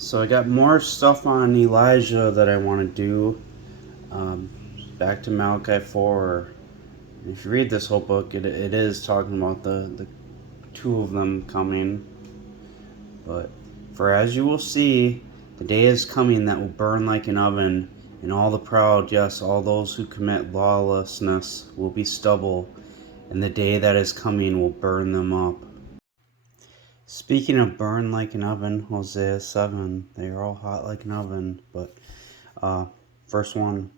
So I got more stuff on Elijah that I want to do. Um, Back to Malachi 4. If you read this whole book, it is talking about the two of them coming. But for as you will see, the day is coming that will burn like an oven, and all the proud, yes, all those who commit lawlessness, will be stubble, and the day that is coming will burn them up. Speaking of burn like an oven, Hosea 7, they are all hot like an oven. But verse 1,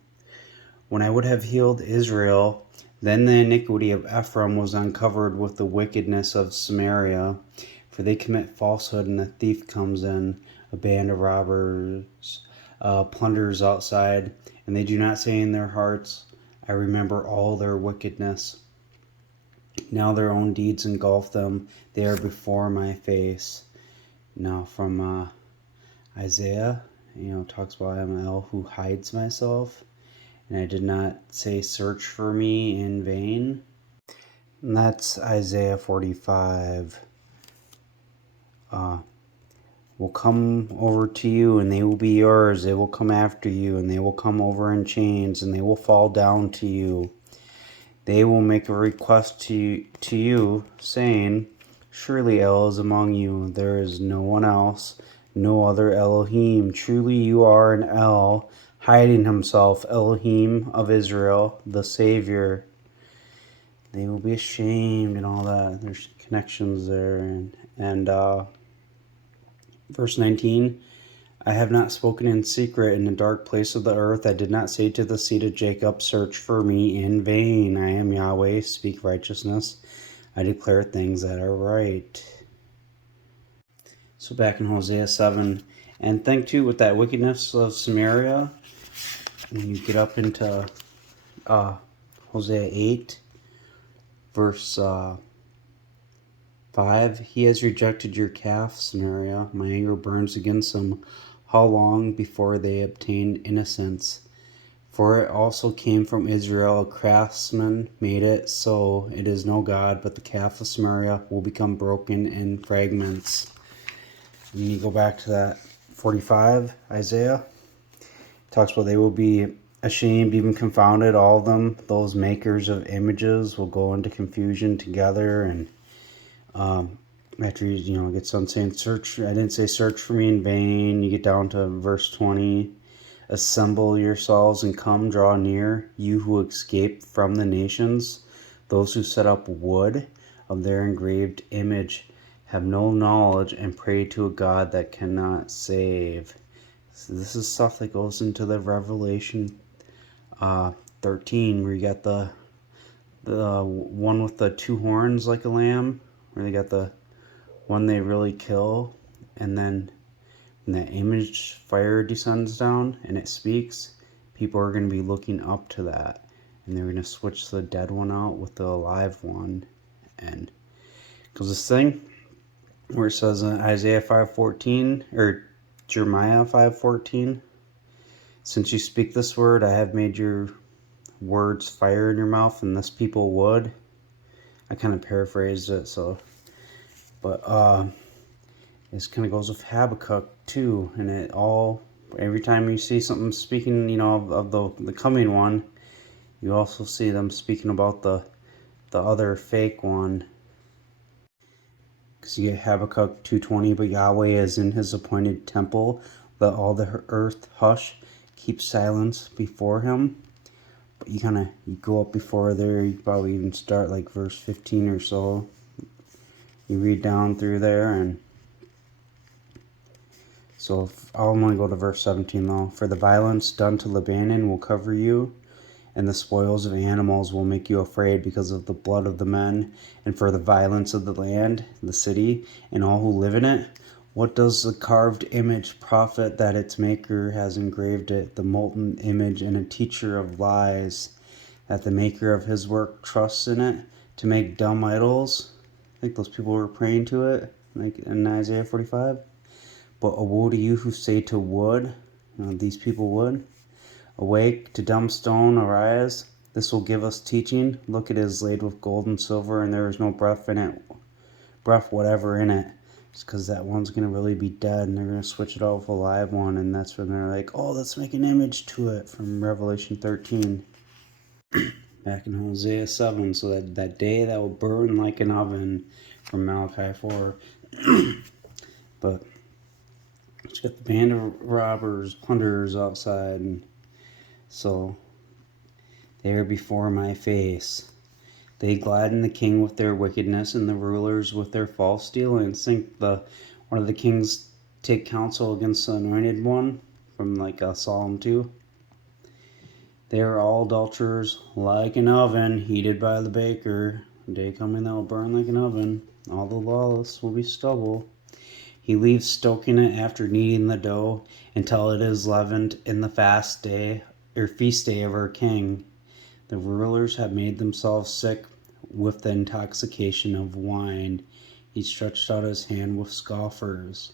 when I would have healed Israel, then the iniquity of Ephraim was uncovered with the wickedness of Samaria, for they commit falsehood, and the thief comes in, a band of robbers, plunders outside, and they do not say in their hearts, I remember all their wickedness. Now their own deeds engulf them, they are before my face. Now from Isaiah, talks about I am El who hides myself, and I did not say search for me in vain. And that's Isaiah 45. Will come over to you, and they will be yours. They will come after you, and they will come over in chains, and they will fall down to you. They will make a request to you, saying, surely El is among you. There is no one else, no other Elohim. Truly you are an El, hiding himself, Elohim of Israel, the Savior. They will be ashamed and all that. There's connections there. And verse 19, I have not spoken in secret in the dark place of the earth. I did not say to the seed of Jacob, search for me in vain. I am Yahweh, speak righteousness. I declare things that are right. So back in Hosea 7, and think too with that wickedness of Samaria, when you get up into Hosea 8, verse 5, he has rejected your calf, Samaria. My anger burns against them. How long before they obtained innocence? For it also came from Israel, a craftsman made it, so it is no God, but the calf of Samaria will become broken in fragments. And you go back to that 45, Isaiah. It talks about they will be ashamed, even confounded, all of them. Those makers of images will go into confusion together. And after you get done saying search, I didn't say search for me in vain. You get down to verse 20. Assemble yourselves and come draw near, you who escaped from the nations. Those who set up wood of their engraved image have no knowledge and pray to a God that cannot save. So this is stuff that goes into the Revelation 13, where you got the one with the two horns like a lamb, where they got the one they really kill, and then when that image fire descends down and it speaks, people are going to be looking up to that, and they're going to switch the dead one out with the alive one. And because this thing where it says in Isaiah 5:14 or Jeremiah 5:14, since you speak this word, I have made your words fire in your mouth, and this people would. I kind of paraphrased it, so, but this kind of goes with Habakkuk too, and it all, every time you see something speaking, of the coming one, you also see them speaking about the other fake one. Because you get Habakkuk 2:20, but Yahweh is in his appointed temple. Let all the earth hush, keep silence before him. But you go up before there, you probably even start like verse 15 or so. You read down through there, and so I'm going to go to verse 17 though. For the violence done to Lebanon will cover you, and the spoils of animals will make you afraid because of the blood of the men, and for the violence of the land, the city, and all who live in it. What does the carved image profit that its maker has engraved it, the molten image and a teacher of lies, that the maker of his work trusts in it to make dumb idols? I think those people were praying to it, like in Isaiah 45. But woe to you who say to wood, these people would, awake, to dumb stone, arise. This will give us teaching. Look, it is laid with gold and silver, and there is no breath whatever in it. It's because that one's going to really be dead, and they're going to switch it out with a live one, and that's when they're like, oh, let's make an image to it from Revelation 13. Back in Hosea 7, so that day that will burn like an oven from Malachi 4. But it's got the band of robbers, plunderers outside, and so they are before my face. They gladden the king with their wickedness, and the rulers with their false dealings. Think one of the kings take counsel against the anointed one from Psalm 2. They are all adulterers, like an oven heated by the baker. A day coming that will burn like an oven. All the lawless will be stubble. He leaves stoking it after kneading the dough until it is leavened in the feast day of our king. The rulers have made themselves sick with the intoxication of wine. He stretched out his hand with scoffers.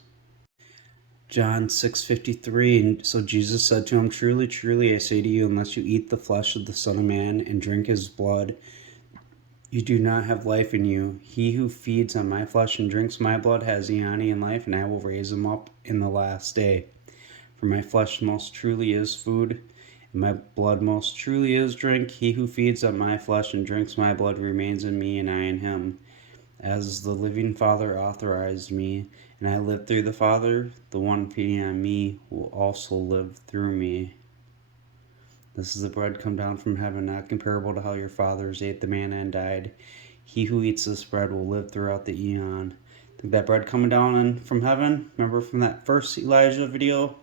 John 6:53, and so Jesus said to him, truly, truly, I say to you, unless you eat the flesh of the Son of Man and drink his blood, you do not have life in you. He who feeds on my flesh and drinks my blood has eon life, and I will raise him up in the last day. For my flesh most truly is food, and my blood most truly is drink. He who feeds on my flesh and drinks my blood remains in me, and I in him. As the living Father authorized me, and I live through the Father, the one feeding on me will also live through me. This is the bread come down from heaven, not comparable to how your fathers ate the manna and died. He who eats this bread will live throughout the eon. Think that bread coming down from heaven? Remember from that first Elijah video?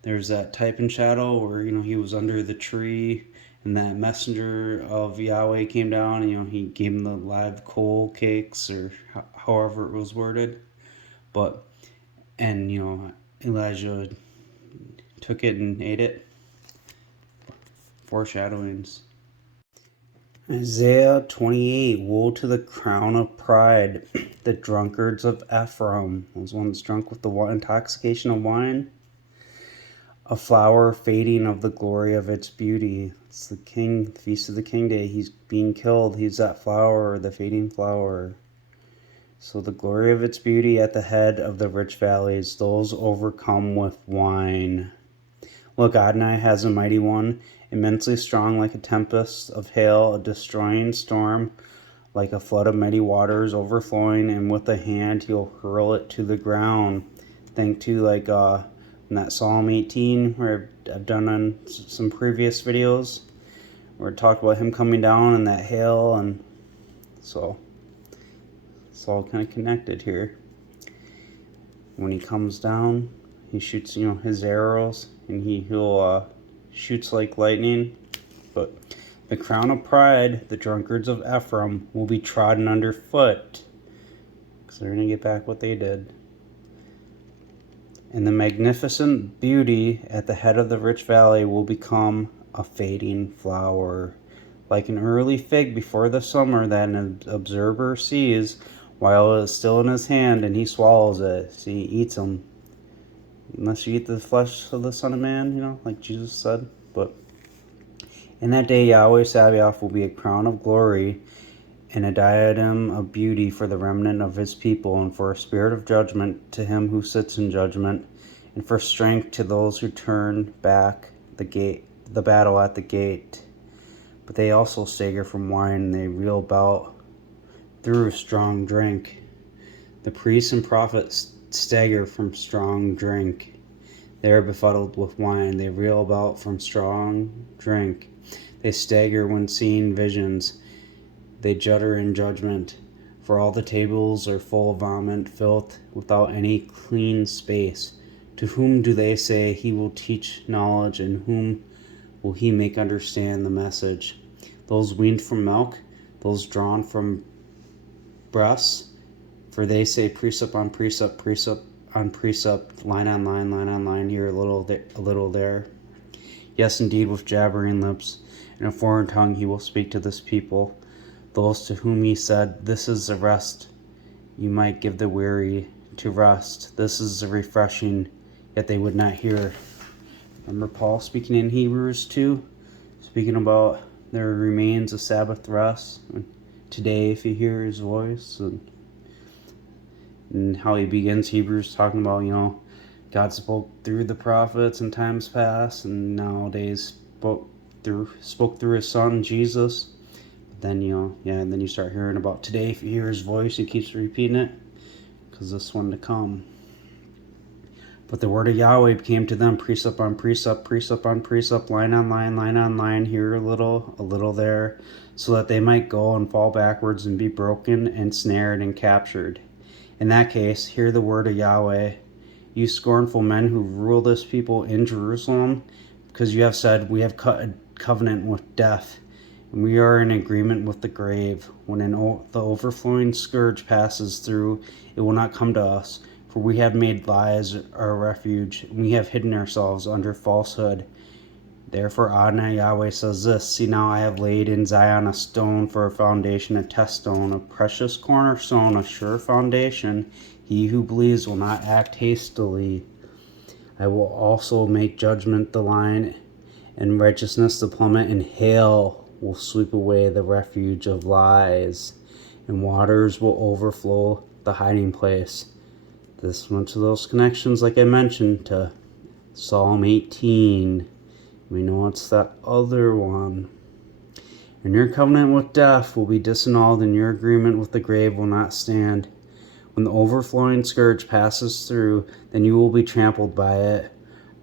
There's that type and shadow where, he was under the tree, and that messenger of Yahweh came down, and, he gave him the live coal cakes, or however it was worded. And Elijah took it and ate it. Foreshadowings. Isaiah 28, woe to the crown of pride, the drunkards of Ephraim, those ones drunk with the intoxication of wine. A flower fading of the glory of its beauty. It's the king, the feast of the king day. He's being killed. He's that flower, the fading flower. So the glory of its beauty at the head of the rich valleys, those overcome with wine. Look, Adonai has a mighty one, immensely strong like a tempest of hail, a destroying storm, like a flood of mighty waters overflowing, and with a hand he'll hurl it to the ground. Think too, in that Psalm 18, where I've done on some previous videos, where it talked about him coming down and that hail, and so it's all kind of connected here. When he comes down, he shoots, his arrows, and he'll shoots like lightning. But the crown of pride, the drunkards of Ephraim, will be trodden underfoot, because they're going to get back what they did. And the magnificent beauty at the head of the rich valley will become a fading flower, like an early fig before the summer that an observer sees while it is still in his hand, and he swallows it. See, he eats them. Unless you eat the flesh of the Son of Man, like Jesus said. But in that day, Yahweh Sabaoth will be a crown of glory and a diadem of beauty for the remnant of his people, and for a spirit of judgment to him who sits in judgment, and for strength to those who turn back the battle at the gate. But they also stagger from wine, and they reel about through strong drink. The priests and prophets stagger from strong drink. They are befuddled with wine. They reel about from strong drink. They stagger when seeing visions. They judder in judgment. For all the tables are full of vomit, filth, without any clean space. To whom do they say he will teach knowledge, and whom will he make understand the message? Those weaned from milk, those drawn from breasts, for they say precept on precept, precept on precept, line on line, line on line, here a little there. Yes, indeed, with jabbering lips and a foreign tongue he will speak to this people. Those to whom he said, this is the rest, you might give the weary to rest. This is the refreshing, yet they would not hear. Remember Paul speaking in Hebrews 2, speaking about there remains a Sabbath rest. Today, if you hear his voice, and and how he begins Hebrews talking about, God spoke through the prophets in times past, and nowadays spoke through his son Jesus. But then and then you start hearing about today. If you hear his voice, he keeps repeating it because this one to come. But the word of Yahweh came to them, precept on precept, precept on precept, line on line, here a little there, so that they might go and fall backwards and be broken and snared and captured. In that case, hear the word of Yahweh, you scornful men who rule this people in Jerusalem, because you have said, we have cut a covenant with death, and we are in agreement with the grave. When the overflowing scourge passes through, it will not come to us. For we have made lies our refuge, and we have hidden ourselves under falsehood. Therefore Adonai Yahweh says this, see now I have laid in Zion a stone for a foundation, a test stone, a precious cornerstone, a sure foundation. He who believes will not act hastily. I will also make judgment the line, and righteousness the plummet, and hail will sweep away the refuge of lies, and waters will overflow the hiding place. This went to those connections, like I mentioned, to Psalm 18. We know it's that other one. And your covenant with death will be disannulled, and your agreement with the grave will not stand. When the overflowing scourge passes through, then you will be trampled by it.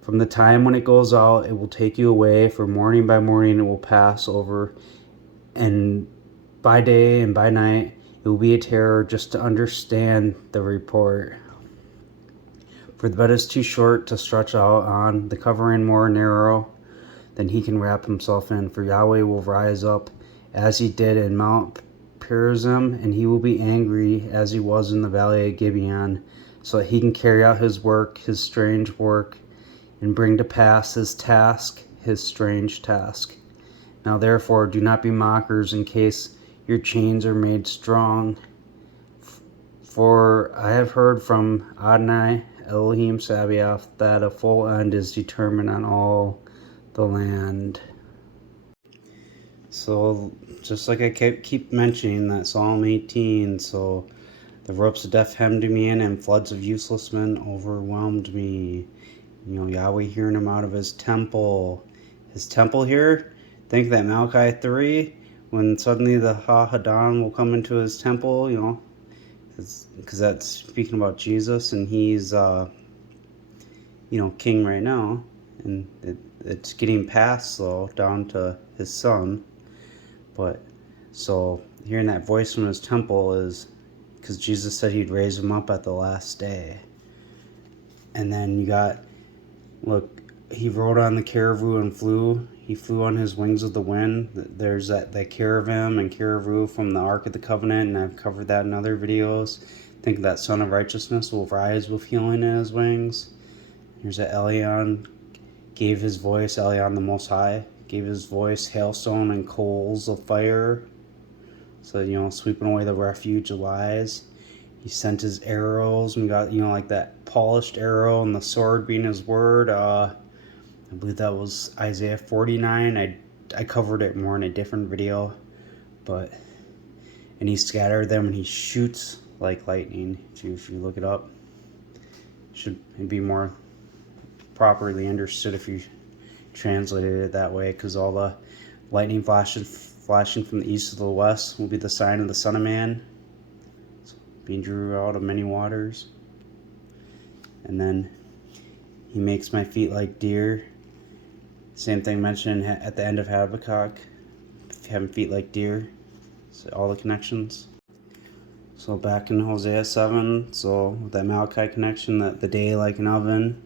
From the time when it goes out, it will take you away, for morning by morning it will pass over, and by day and by night it will be a terror just to understand the report. For the bed is too short to stretch out on, the covering more narrow than he can wrap himself in. For Yahweh will rise up as he did in Mount Perazim, and he will be angry as he was in the valley of Gibeon, so that he can carry out his work, his strange work, and bring to pass his task, his strange task. Now therefore do not be mockers, in case your chains are made strong. For I have heard from Adonai Elohim Sabaoth that a full end is determined on all the land. So just like I keep mentioning that Psalm 18, so the ropes of death hemmed me in, and floods of useless men overwhelmed me. Yahweh hearing him out of his temple. His temple here, think that Malachi 3, when suddenly the Ha-Hadam will come into his temple, because that's speaking about Jesus, and he's king right now, and it's getting passed though down to his son. But so hearing that voice from his temple is because Jesus said he'd raise him up at the last day. And then you got, look, he rode on the caribou and flew. He flew on his wings of the wind. There's that cherubim and caribou from the Ark of the Covenant, and I've covered that in other videos. Think that Son of Righteousness will rise with healing in his wings. Here's that Elion gave his voice, Elion the Most High, gave his voice, hailstone and coals of fire. So, sweeping away the refuge of lies. He sent his arrows, and we got, like that polished arrow and the sword being his word. I believe that was Isaiah 49. I covered it more in a different video. And he scattered them, and he shoots like lightning. If you look it up, should be more properly understood if you translated it that way, because all the lightning flashing from the east to the west will be the sign of the Son of Man, being drew out of many waters. And then he makes my feet like deer. Same thing mentioned at the end of Habakkuk, having feet like deer. So all the connections. So back in Hosea 7, so with that Malachi connection, that the day like an oven.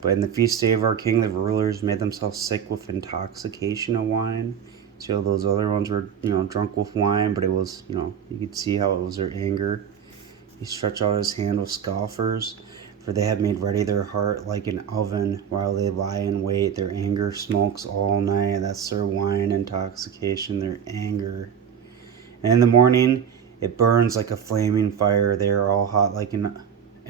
But in the feast day of our king, the rulers made themselves sick with intoxication of wine. So those other ones were, drunk with wine, but it was, you could see how it was their anger. He stretched out his hand with scoffers, for they have made ready their heart like an oven while they lie in wait. Their anger smokes all night. That's their wine intoxication, their anger. And in the morning, it burns like a flaming fire. They are all hot like an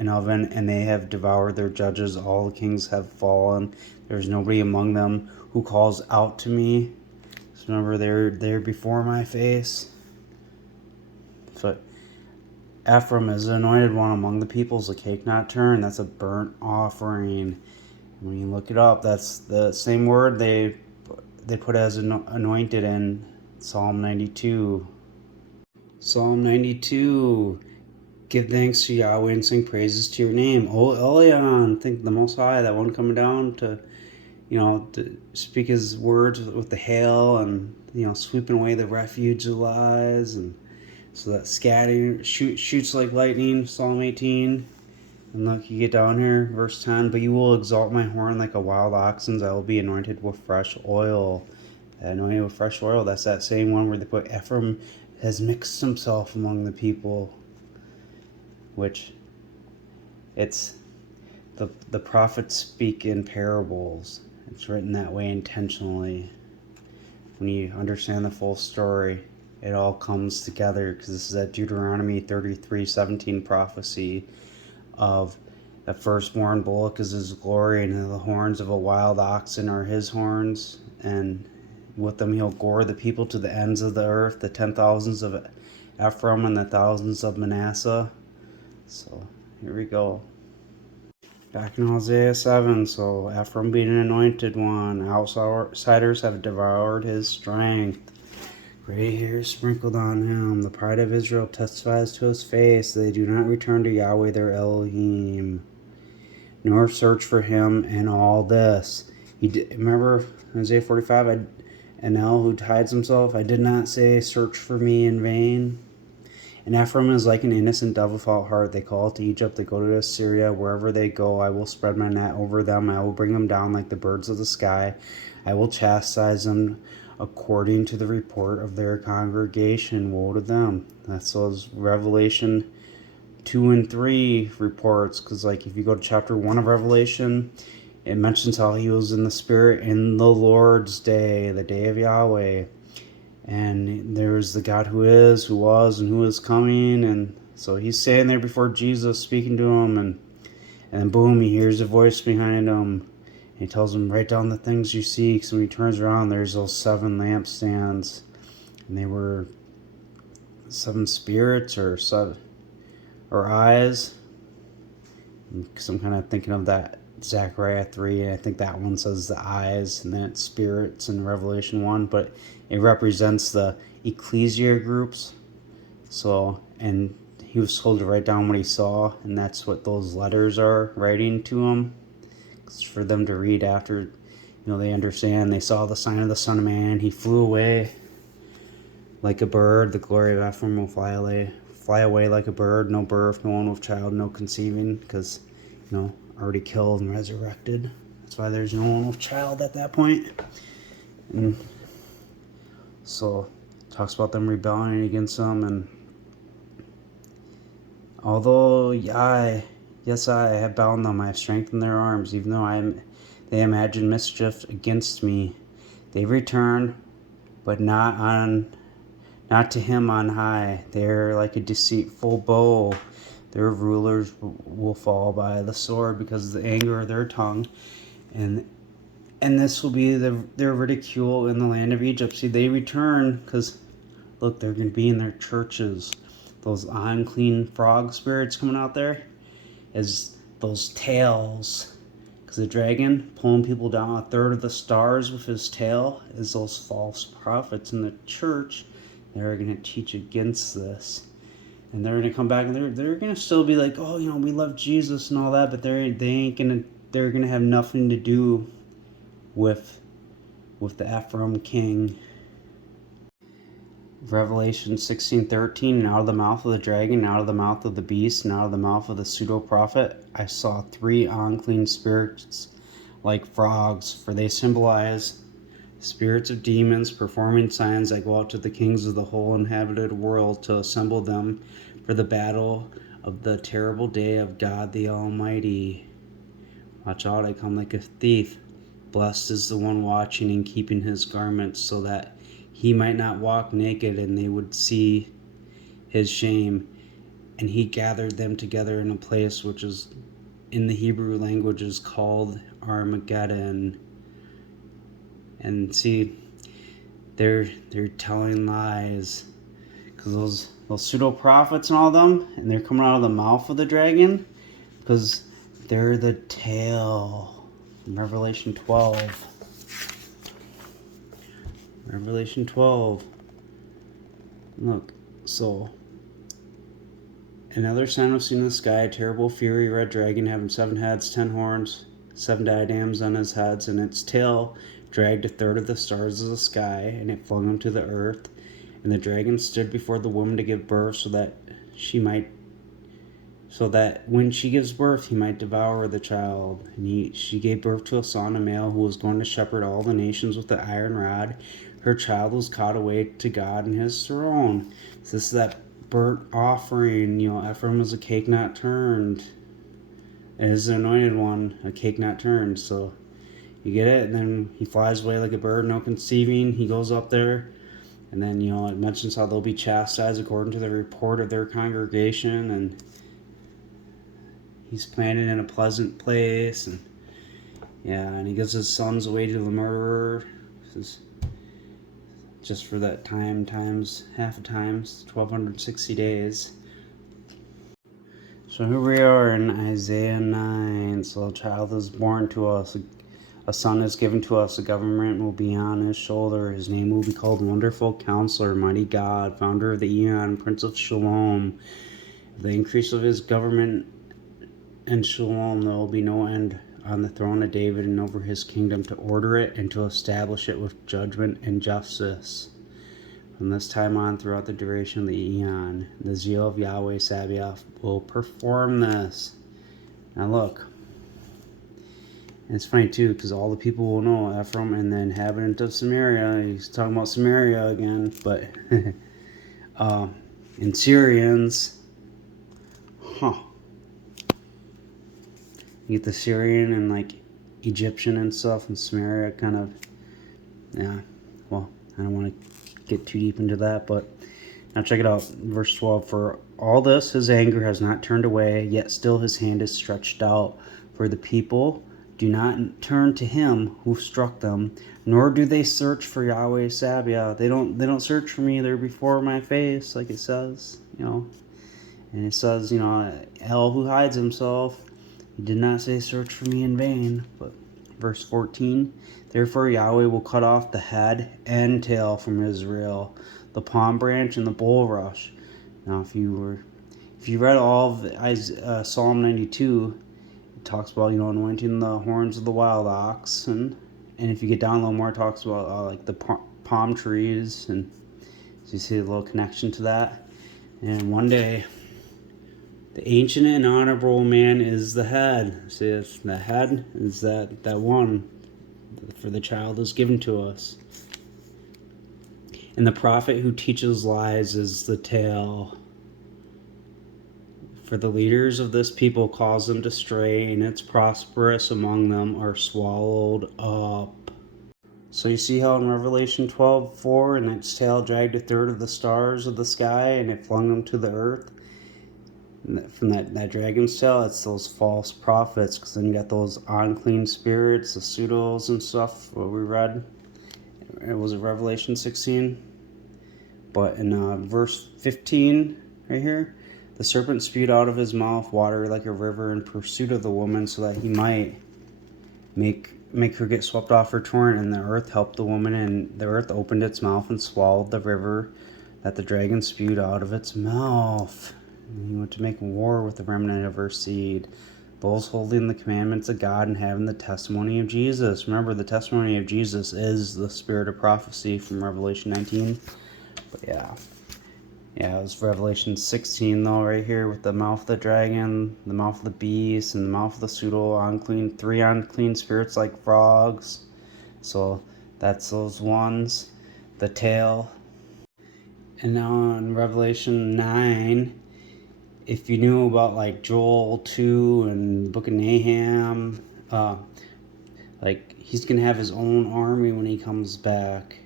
oven, and they have devoured their judges. All the kings have fallen. There is nobody among them who calls out to me. So remember, they're before my face. So Ephraim is the anointed one among the peoples, a cake not turned. That's a burnt offering. When you look it up, that's the same word they put as anointed in Psalm 92. Psalm 92. Give thanks to Yahweh and sing praises to your name. O Elyon, think the Most High, that one coming down to, to speak his words with the hail and, sweeping away the refuge of lies. And so that scattering shoots like lightning, Psalm 18. And look, you get down here, verse 10. But you will exalt my horn like a wild oxen's. I will be anointed with fresh oil. Anointed with fresh oil, that's that same one where they put Ephraim has mixed himself among the people. Which, it's the prophets speak in parables. It's written that way intentionally. When you understand the full story, it all comes together, because this is that Deuteronomy 33:17 prophecy of the firstborn bullock is his glory, and the horns of a wild oxen are his horns, and with them he'll gore the people to the ends of the earth, the 10,000s of Ephraim and the thousands of Manasseh. So here we go. Back in Hosea 7, so Ephraim being an anointed one, outsiders have devoured his strength. Gray hair sprinkled on him. The pride of Israel testifies to his face. They do not return to Yahweh their Elohim, nor search for him in all this. Remember Isaiah 45, and now who hides himself? I did not say, search for me in vain. And Ephraim is like an innocent dove without heart. They call to Egypt, they go to Assyria. Wherever they go, I will spread my net over them. I will bring them down like the birds of the sky. I will chastise them according to the report of their congregation. Woe to them. That's those Revelation 2 and 3 reports. Because like if you go to chapter 1 of Revelation, it mentions how he was in the Spirit in the Lord's day, the day of Yahweh. And there's the God who is, who was, and who is coming. And so he's standing there before Jesus, speaking to him. And then boom, he hears a voice behind him. And he tells him, write down the things you seek. So when he turns around, there's those 7 lampstands. And they were 7 spirits or eyes. Because I'm kind of thinking of that Zechariah 3, and I think that one says the eyes, and then it's spirits in Revelation 1, but it represents the ecclesia groups. So, and he was told to write down what he saw, and that's what those letters are writing to him. It's for them to read after, they understand. They saw the sign of the Son of Man. He flew away like a bird. The glory of Ephraim will fly away like a bird. No birth, no one with child, no conceiving, because, already killed and resurrected. That's why there's no one with child at that point. And so talks about them rebelling against them. And although I have bound them, I have strengthened their arms, even though they imagine mischief against me. They return, but not to him on high. They are like a deceitful bow. Their rulers will fall by the sword because of the anger of their tongue. And this will be their ridicule in the land of Egypt. See, they return because, look, they're going to be in their churches. Those unclean frog spirits coming out there is those tails. Because the dragon pulling people down, 1/3 of the stars with his tail is those false prophets in the church. They're going to teach against this. And they're going to come back and they're going to still be like, oh, we love Jesus and all that, but they're going to have nothing to do with the Ephraim king. Revelation 16:13, and out of the mouth of the dragon, and out of the mouth of the beast, and out of the mouth of the pseudo-prophet, I saw 3 unclean spirits like frogs, for they symbolize spirits of demons performing signs that go out to the kings of the whole inhabited world to assemble them for the battle of the terrible day of God the Almighty. Watch out, I come like a thief. Blessed is the one watching and keeping his garments, so that he might not walk naked and they would see his shame. And he gathered them together in a place which is in the Hebrew language is called Armageddon. And see, they're telling lies. because those pseudo prophets and all them, and they're coming out of the mouth of the dragon, because they're the tail. In Revelation 12. Revelation 12. Look, so another sign was seen in the sky, a terrible fury, red dragon having 7 heads, 10 horns, 7 diadems on his heads, and its tail dragged a third of the stars of the sky, and it flung them to the earth. And the dragon stood before the woman to give birth, so that when she gives birth, he might devour the child. And she gave birth to a son, a male, who was going to shepherd all the nations with the iron rod. Her child was caught away to God and his throne. So this is that burnt offering. Ephraim is a cake not turned. It is the anointed one, a cake not turned. So you get it? And then he flies away like a bird, no conceiving. He goes up there. And then, it mentions how they'll be chastised according to the report of their congregation. And he's planted in a pleasant place. And he gives his sons away to the murderer. This is just for that time times half a times 1260 days. So here we are in Isaiah 9. So a child is born to us, a son is given to us, a government will be on his shoulder. His name will be called Wonderful Counselor, Mighty God, Founder of the Eon, Prince of Shalom. The increase of his government and Shalom, there will be no end on the throne of David and over his kingdom, to order it and to establish it with judgment and justice from this time on throughout the duration of the eon. The zeal of Yahweh Sabaoth will perform this. Now look, and it's funny too, because all the people will know Ephraim and the inhabitant of Samaria. He's talking about Samaria again, but in Syrians, you get the Syrian and like Egyptian and stuff, and Samaria kind of, well, I don't want to get too deep into that, but now check it out. Verse 12, for all this his anger has not turned away, yet still his hand is stretched out. For the people do not turn to him who struck them, nor do they search for Yahweh Sabaoth. They don't search for me. They're before my face, like it says, And it says, El who hides himself, he did not say search for me in vain. But verse 14, therefore Yahweh will cut off the head and tail from Israel, the palm branch and the bulrush. Now if you read all of Psalm 92, it talks about anointing the horns of the wild ox, and if you get down a little more, it talks about like the palm trees, and so you see a little connection to that. And one day, the ancient and honorable man is the head. See, the head is that one, for the child is given to us. And the prophet who teaches lies is the tail. For the leaders of this people cause them to stray, and its prosperous among them are swallowed up. So you see how in Revelation 12:4, and its tail dragged a third of the stars of the sky, and it flung them to the earth. From that dragon's tail, it's those false prophets, because then you got those unclean spirits, the pseudos and stuff, what we read. It was Revelation 16. But in verse 15, right here, the serpent spewed out of his mouth water like a river in pursuit of the woman, so that he might make her get swept off her torrent. And the earth helped the woman, and the earth opened its mouth and swallowed the river that the dragon spewed out of its mouth. And he went to make war with the remnant of her seed, those holding the commandments of God and having the testimony of Jesus. Remember, the testimony of Jesus is the spirit of prophecy from Revelation 19. But yeah, it was Revelation 16 though, right here, with the mouth of the dragon, the mouth of the beast, and the mouth of the three unclean spirits like frogs. So that's those ones, the tail. And now in Revelation 9, if you knew about like Joel 2 and Book of Nahum, like he's gonna have his own army when he comes back,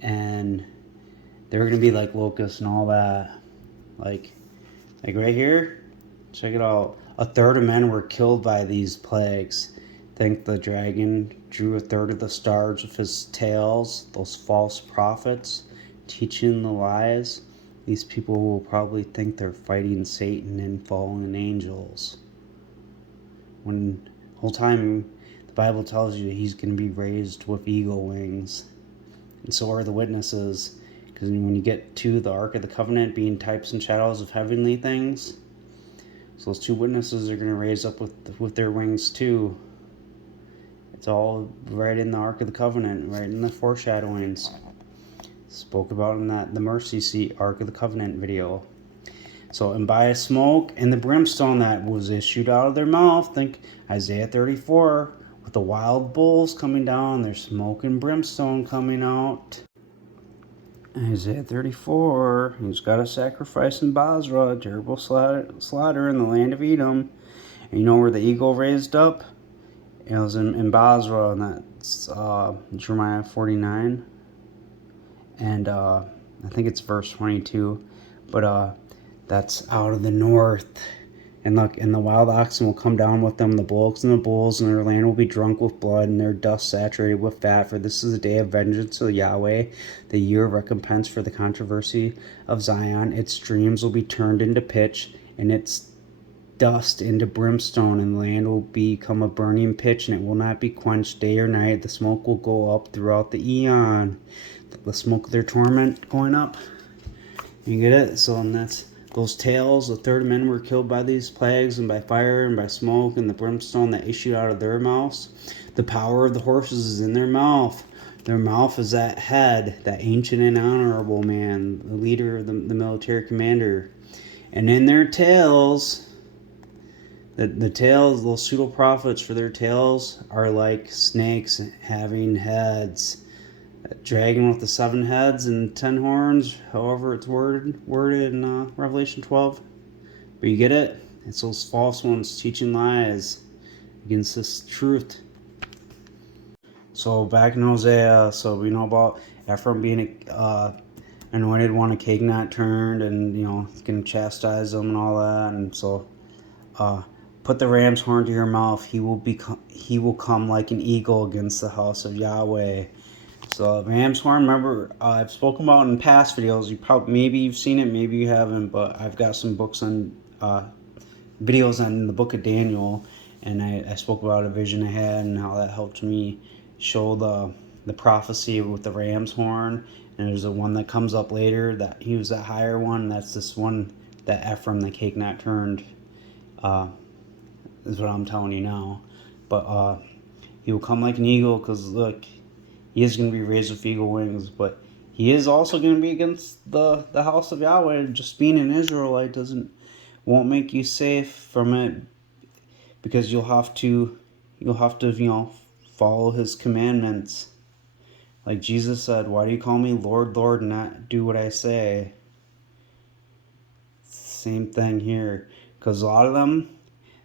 and they're gonna be like locusts and all that. Like right here, check it out. A third of men were killed by these plagues. Think the dragon drew a third of the stars with his tails, those false prophets teaching the lies. these people will probably think they're fighting Satan and fallen angels. When the whole time the Bible tells you he's going to be raised with eagle wings. And so are the witnesses. Because when you get to the Ark of the Covenant being types and shadows of heavenly things, so those two witnesses are going to raise up with their wings too. It's all right in the Ark of the Covenant, right in the foreshadowings. Spoke about in the Mercy Seat Ark of the Covenant video. So, and by smoke and the brimstone that was issued out of their mouth, think Isaiah 34, with the wild bulls coming down, there's smoke and brimstone coming out. Isaiah 34, he's got a sacrifice in Basra, a terrible slaughter in the land of Edom. And you know where the eagle raised up? It was in Basra, and that's Jeremiah 49. And I think it's verse 22. But that's out of the north. And look, and the wild oxen will come down with them, the bullocks and the bulls, and their land will be drunk with blood, and their dust saturated with fat. For this is the day of vengeance of Yahweh, the year of recompense for the controversy of Zion. Its streams will be turned into pitch, and its dust into brimstone, and the land will become a burning pitch, and it will not be quenched day or night. The smoke will go up throughout the eon. The smoke of their torment going up. You get it? So, and that's those tales. The third men were killed by these plagues, and by fire, and by smoke, and the brimstone that issued out of their mouths. The power of the horses is in their mouth. Their mouth is that head, that ancient and honorable man, the leader, the military commander. And in their tails, the tails, those pseudo-prophets, for their tails are like snakes having heads. A dragon with the 7 heads and 10 horns, however it's worded in Revelation 12. But you get it? It's those false ones teaching lies against this truth. So back in Hosea, so we know about Ephraim being anointed one, a cake not turned, and going to chastise them and all that. And so put the ram's horn to your mouth. He will come like an eagle against the house of Yahweh. So ram's horn, remember, I've spoken about in past videos. Maybe you've seen it, maybe you haven't, but I've got some books on videos on the book of Daniel, and I spoke about a vision I had and how that helped me show the prophecy with the ram's horn. And there's a one that comes up later that he was that higher one. That's this one that Ephraim, the cake not turned, is what I'm telling you now. But he will come like an eagle, because look, he is going to be raised with eagle wings, but he is also going to be against the house of Yahweh. Just being an Israelite won't make you safe from it, because you'll have to follow his commandments. Like Jesus said, "Why do you call me Lord, Lord, and not do what I say?" Same thing here, because a lot of them,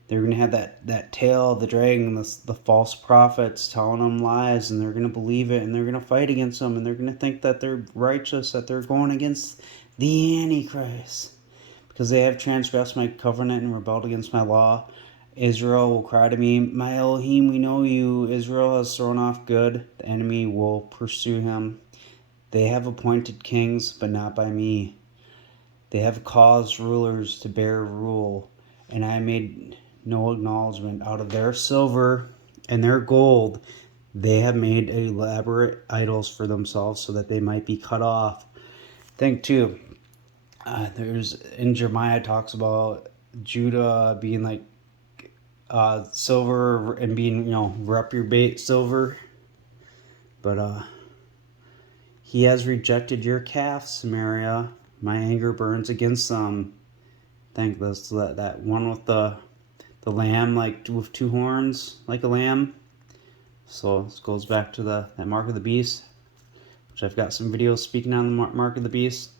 they're going to have that tail of the dragon, the false prophets telling them lies, and they're going to believe it, and they're going to fight against them, and they're going to think that they're righteous, that they're going against the Antichrist, because they have transgressed my covenant and rebelled against my law. Israel will cry to me, "My Elohim, we know you." Israel has thrown off good. The enemy will pursue him. They have appointed kings, but not by me. They have caused rulers to bear rule, and I made no acknowledgement. Out of their silver and their gold, they have made elaborate idols for themselves, so that they might be cut off. Think too, there's in Jeremiah talks about Judah being like silver and being reprobate silver, but he has rejected your calf, Samaria. My anger burns against them. Think this, that one with the lamb, like with 2 horns, like a lamb. So this goes back to that mark of the beast, which I've got some videos speaking on the mark of the beast,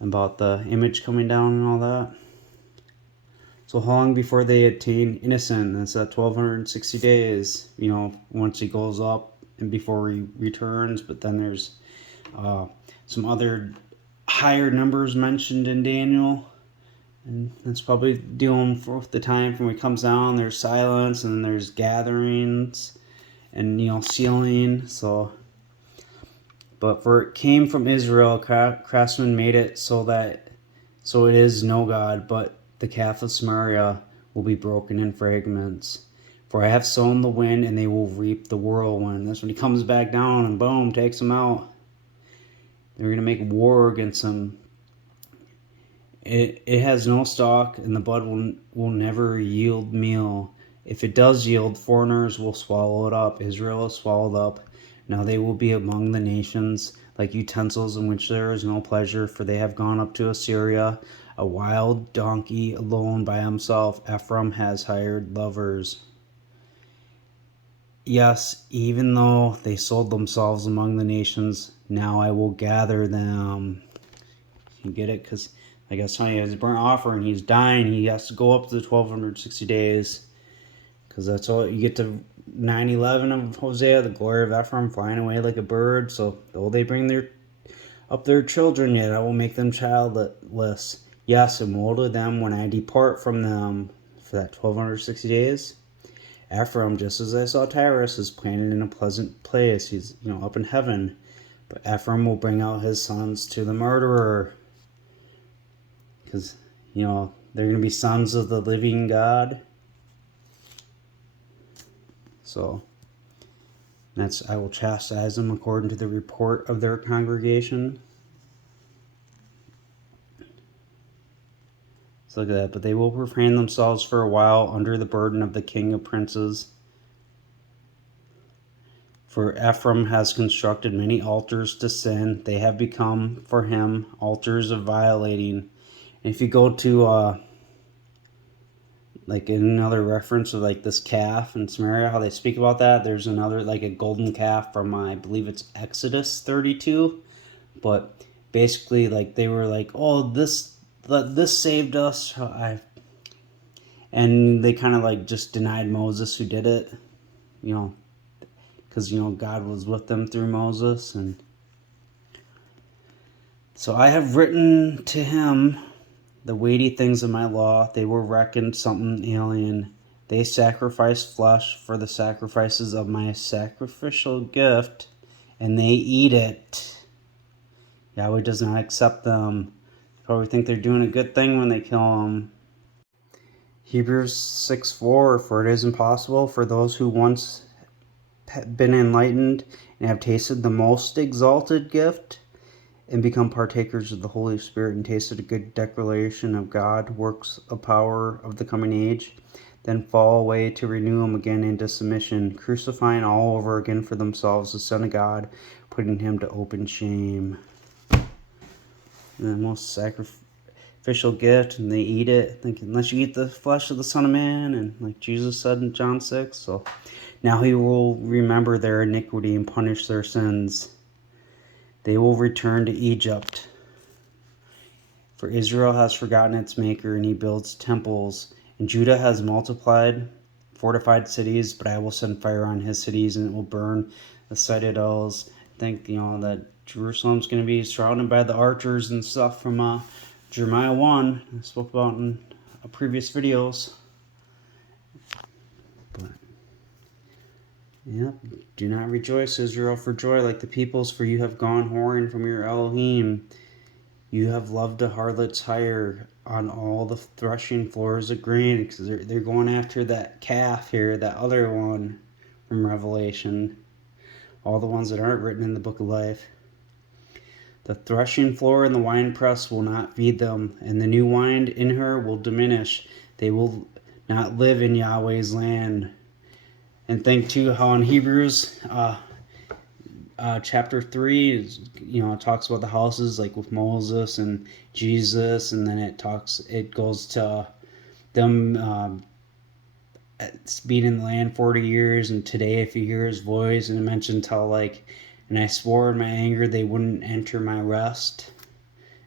about the image coming down and all that. So how long before they attain innocence? That's at 1260 days, once he goes up and before he returns. But then there's some other higher numbers mentioned in Daniel, and that's probably dealing with the time from when he comes down. There's silence, and then there's gatherings, and sealing. So But for it came from Israel, craftsmen made it so it is no God, but the calf of Samaria will be broken in fragments. For I have sown the wind, and they will reap the whirlwind. That's when he comes back down and boom, takes them out. They're going to make war against him. It has no stalk, and the bud will never yield meal. If it does yield, foreigners will swallow it up. Israel is swallowed up. Now they will be among the nations, like utensils in which there is no pleasure, for they have gone up to Assyria, a wild donkey alone by himself. Ephraim has hired lovers. Yes, even though they sold themselves among the nations, now I will gather them. You get it? Because, like I was telling you, his burnt offering, he's dying. He has to go up to the 1260 days. Because that's all you get to 9:11 of Hosea, the glory of Ephraim flying away like a bird. So, though they bring up their children, yet I will make them childless. Yes, and woe to them when I depart from them for that 1260 days. Ephraim, just as I saw Tyrus, is planted in a pleasant place. He's, up in heaven. But Ephraim will bring out his sons to the murderer. Because, they're going to be sons of the living God. So, I will chastise them according to the report of their congregation. So look at that. But they will refrain themselves for a while under the burden of the king of princes. For Ephraim has constructed many altars to sin. They have become for him altars of violating. And if you go to like another reference of like this calf in Samaria, how they speak about that, there's another like a golden calf from I believe it's Exodus 32. But basically, like they were like, oh, this saved us. And they kind of like just denied Moses who did it, because God was with them through Moses. And so I have written to him the weighty things of my law. They were reckoned something alien. They sacrifice flesh for the sacrifices of my sacrificial gift, and they eat it. Yahweh does not accept them. Probably think they're doing a good thing when they kill them. Hebrews 6:4, for it is impossible for those who once have been enlightened and have tasted the most exalted gift and become partakers of the Holy Spirit and tasted a good declaration of God, works of power of the coming age, then fall away to renew them again into submission, crucifying all over again for themselves the Son of God, putting him to open shame. The most sacrificial gift, and they eat it, thinking, unless you eat the flesh of the Son of Man, and like Jesus said in John 6. So now he will remember their iniquity and punish their sins. They will return to Egypt. For Israel has forgotten its maker, and he builds temples. And Judah has multiplied fortified cities, but I will send fire on his cities, and it will burn the citadels. I think, that Jerusalem's going to be surrounded by the archers and stuff from Jeremiah 1. I spoke about in previous videos. But, do not rejoice, Israel, for joy like the peoples, for you have gone whoring from your Elohim. You have loved a harlot's hire on all the threshing floors of grain, because they're going after that calf here, that other one from Revelation. All the ones that aren't written in the book of life. The threshing floor and the winepress will not feed them, and the new wine in her will diminish. They will not live in Yahweh's land. And think too how in Hebrews chapter 3 is, it talks about the houses like with Moses and Jesus, and then it goes to them being in the land 40 years, and today if you hear his voice, and it mentions how and I swore in my anger they wouldn't enter my rest.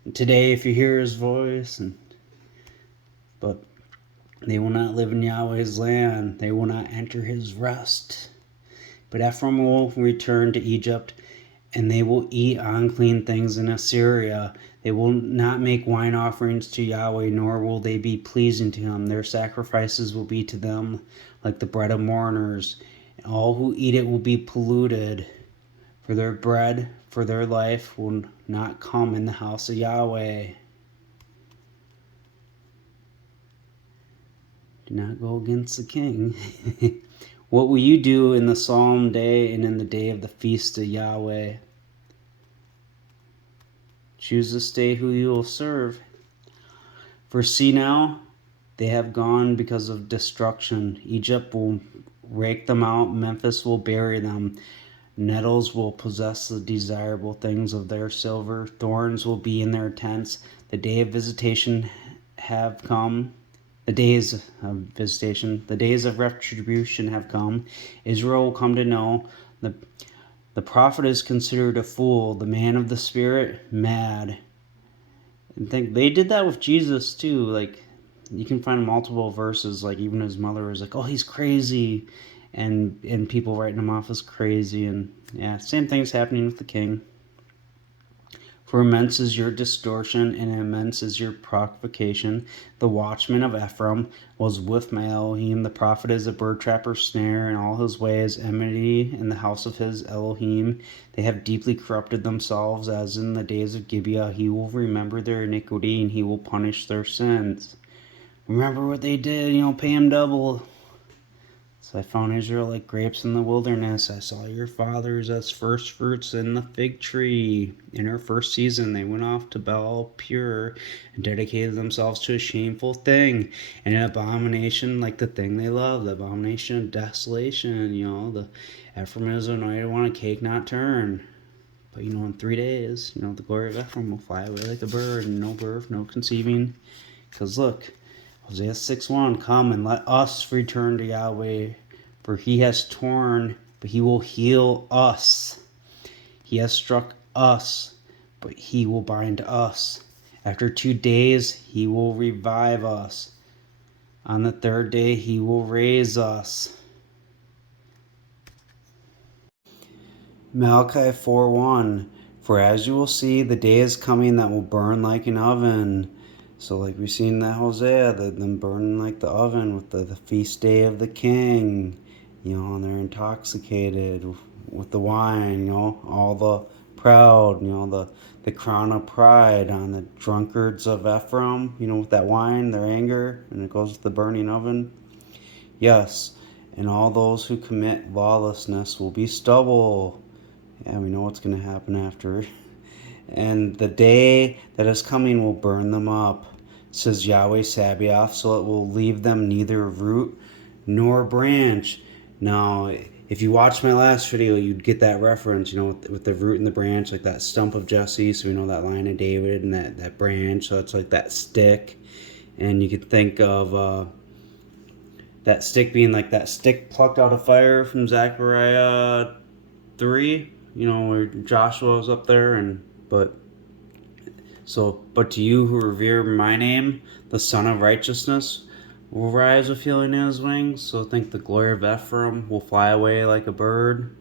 And today if you hear his voice, but they will not live in Yahweh's land, they will not enter his rest. But Ephraim will return to Egypt, and they will eat unclean things in Assyria. They will not make wine offerings to Yahweh, nor will they be pleasing to him. Their sacrifices will be to them like the bread of mourners, and all who eat it will be polluted. For their bread, for their life will not come in the house of Yahweh. Do not go against the king. What will you do in the solemn day and in the day of the feast of Yahweh? Choose this day who you will serve. For see now, they have gone because of destruction. Egypt will rake them out. Memphis will bury them. Nettles will possess the desirable things of their silver. Thorns will be in their tents. The day of visitation have come. The days of visitation, the days of retribution have come. Israel will come to know. The prophet is considered a fool. The man of the spirit, mad. And think they did that with Jesus too. Like, you can find multiple verses. Like, even his mother was like, "Oh, he's crazy," and people writing him off as crazy. And yeah, same thing's happening with the king. For immense is your distortion, and immense is your provocation. The watchman of Ephraim was with my Elohim. The prophet is a bird trapper snare, and all his way is enmity in the house of his Elohim. They have deeply corrupted themselves, as in the days of Gibeah. He will remember their iniquity, and he will punish their sins. Remember what they did, pay them double. So I found Israel like grapes in the wilderness. I saw your fathers as first fruits in the fig tree. In her first season, they went off to Baal Pure and dedicated themselves to a shameful thing, and an abomination like the thing they love, the abomination of desolation. The Ephraim is anointed one, a cake not turn. But in 3 days, the glory of Ephraim will fly away like a bird, and no birth, no conceiving. Because look, Hosea 6:1, come and let us return to Yahweh, for he has torn, but he will heal us. He has struck us, but he will bind us. After 2 days, he will revive us. On the 3rd day, he will raise us. Malachi 4:1, for as you will see, the day is coming that will burn like an oven. So like we've seen that Hosea, them burning like the oven with the feast day of the king, and they're intoxicated with the wine, all the proud, the crown of pride on the drunkards of Ephraim, with that wine, their anger, and it goes with the burning oven. Yes, and all those who commit lawlessness will be stubble. Yeah, we know what's going to happen after. And the day that is coming will burn them up, says Yahweh Sabaoth, so it will leave them neither root nor branch. Now, if you watched my last video, you'd get that reference, with the root and the branch, like that stump of Jesse, so we know that line of David, and that branch, so it's like that stick. And you could think of that stick being like that stick plucked out of fire from Zechariah 3, where Joshua was up there, but to you who revere my name, the Son of Righteousness will rise with healing in his wings. So think the glory of Ephraim will fly away like a bird.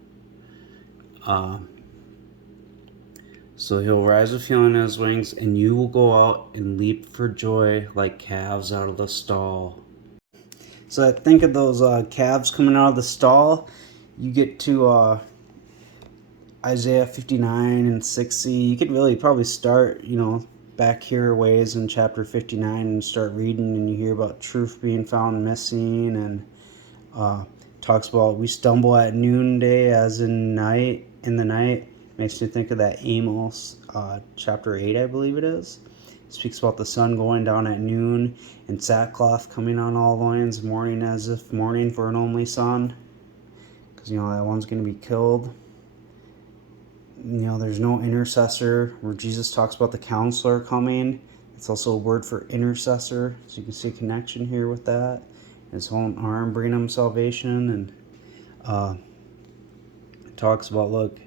So he'll rise with healing in his wings, and you will go out and leap for joy like calves out of the stall. So I think of those calves coming out of the stall. You get to Isaiah 59 and 60. You could really probably start, back here ways in chapter 59 and start reading, and you hear about truth being found missing, and talks about we stumble at noonday as in the night. Makes me think of that Amos chapter 8, I believe it is. It speaks about the sun going down at noon and sackcloth coming on all loins, mourning as if mourning for an only son, because that one's going to be killed. There's no intercessor, where Jesus talks about the counselor coming. It's also a word for intercessor, so you can see a connection here with that. His own arm bringing him salvation, and it talks about, look,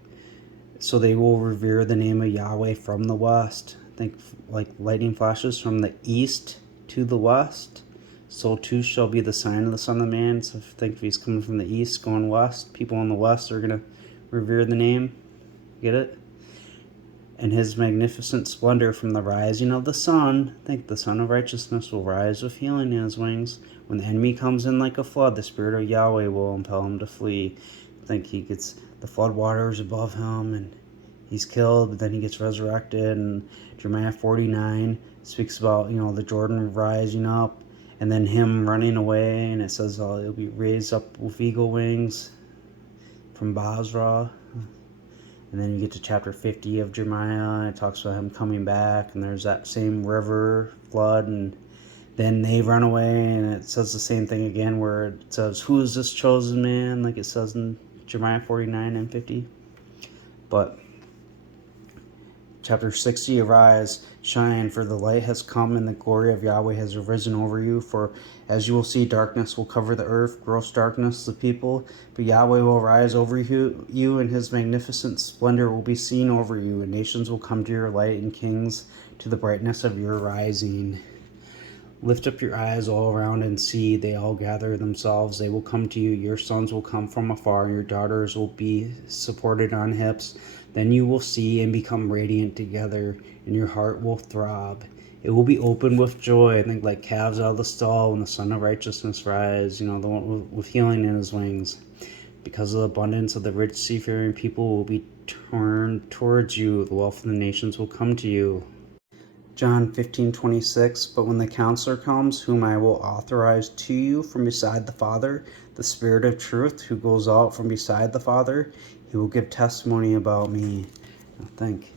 so they will revere the name of Yahweh from the west. Think like lightning flashes from the east to the west. So too shall be the sign of the Son of Man. So think if he's coming from the east, going west, people in the west are going to revere the name. Get it? And his magnificent splendor from the rising of the sun. Think the Son of Righteousness will rise with healing in his wings. When the enemy comes in like a flood, the Spirit of Yahweh will impel him to flee. I think he gets the flood waters above him, and he's killed, but then he gets resurrected. And Jeremiah 49 speaks about, the Jordan rising up, and then him running away, and it says he'll be raised up with eagle wings from Basra. And then you get to chapter 50 of Jeremiah, and it talks about him coming back, and there's that same river flood, and then they run away, and it says the same thing again, where it says, "Who is this chosen man?" like it says in Jeremiah 49 and 50. But chapter 60, arise, shine, for the light has come, and the glory of Yahweh has arisen over you. For as you will see, darkness will cover the earth, gross darkness the people. But Yahweh will rise over you, and his magnificent splendor will be seen over you. And nations will come to your light, and kings to the brightness of your rising. Lift up your eyes all around and see, they all gather themselves. They will come to you. Your sons will come from afar, and your daughters will be supported on hips. Then you will see and become radiant together, and your heart will throb. It will be open with joy, I think, like calves out of the stall when the Son of Righteousness rise, the one with healing in his wings. Because of the abundance of the rich seafaring people will be turned towards you. The wealth of the nations will come to you. John 15:26, but when the Counselor comes, whom I will authorize to you from beside the Father, the Spirit of truth, who goes out from beside the Father, he will give testimony about me. Now think.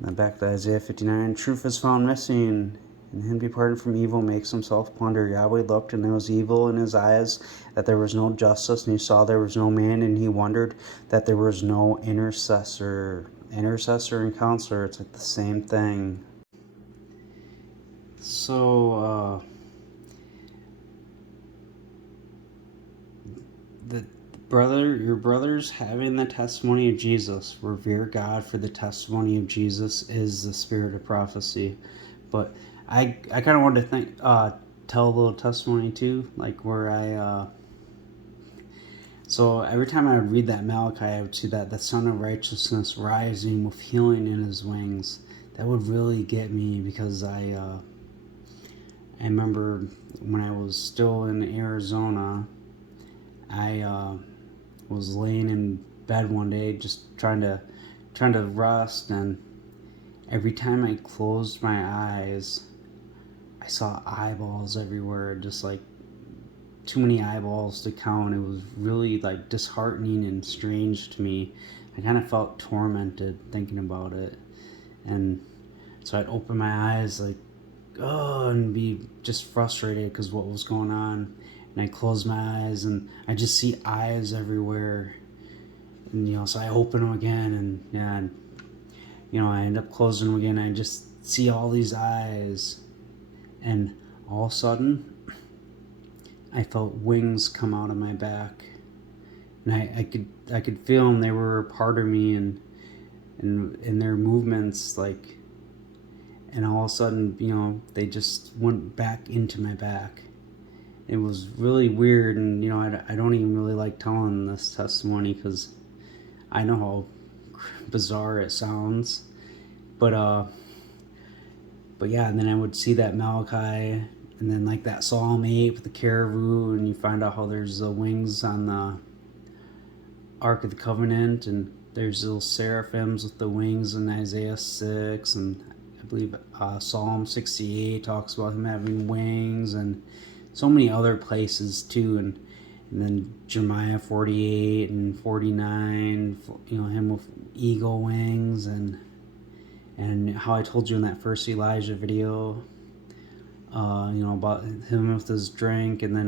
Now back to Isaiah 59, truth is found missing, and him departed from evil makes himself plunder. Yahweh looked, and there was evil in his eyes, that there was no justice, and he saw there was no man, and he wondered that there was no intercessor. Intercessor and counselor, it's like the same thing. So, your brothers having the testimony of Jesus, revere God, for the testimony of Jesus is the spirit of prophecy. But I kind of wanted to tell a little testimony too, like where so every time I would read that Malachi, I would see that the Son of Righteousness rising with healing in his wings. That would really get me, because I remember when I was still in Arizona, I was laying in bed one day just trying to rest, and every time I closed my eyes, I saw eyeballs everywhere, just like too many eyeballs to count. It was really like disheartening and strange to me. I kind of felt tormented thinking about it, and so I'd open my eyes like, and be just frustrated because what was going on. And I close my eyes, and I just see eyes everywhere. And so I open them again, and I end up closing them again. I just see all these eyes, and all of a sudden, I felt wings come out of my back, and I could feel them. They were a part of me, and their movements, like. And all of a sudden, they just went back into my back. It was really weird, and I don't even really like telling this testimony because I know how bizarre it sounds. But yeah, and then I would see that Malachi, and then like that Psalm 8 with the caribou, and you find out how there's the wings on the Ark of the Covenant, and there's little seraphims with the wings in Isaiah 6, and I believe Psalm 68 talks about him having wings, and so many other places too, and then Jeremiah 48 and 49, him with eagle wings, and how I told you in that first Elijah video, about him with his drink, and then